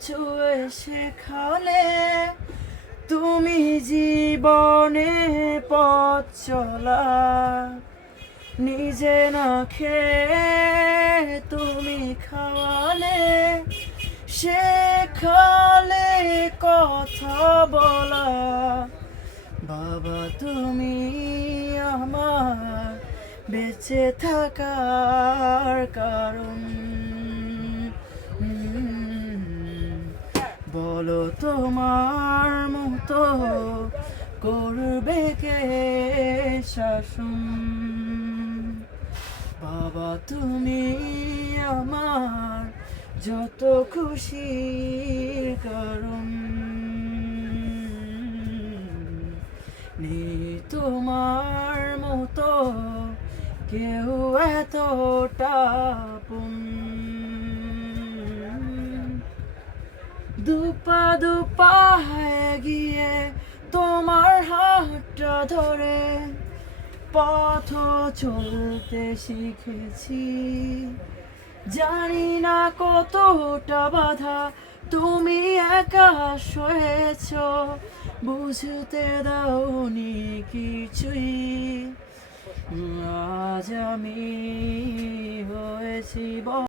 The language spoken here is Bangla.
ছুঁয়ে শেখালে তুমি জীবনে পথ চলা। নিজে না খেয়ে তুমি খাওয়ালে, শেখালে কথা বলা। বাবা তুমি আমার বেঁচে থাকার কারণ। বলো তোমার মতো করবে কে শাসন। বাবা তুমি আমার যত খুশির কারণ। নেই তোমার মতো কেউ এতটা আপন। দুপা দুপা এগিয়ে তোমার হাতটা ধরে পথ চলতে শিখেছি। জানি না কতটা বাধা তুমি একা সয়েছ, বুঝতে দাওনি কিছুই। আজ আমি হয়েছি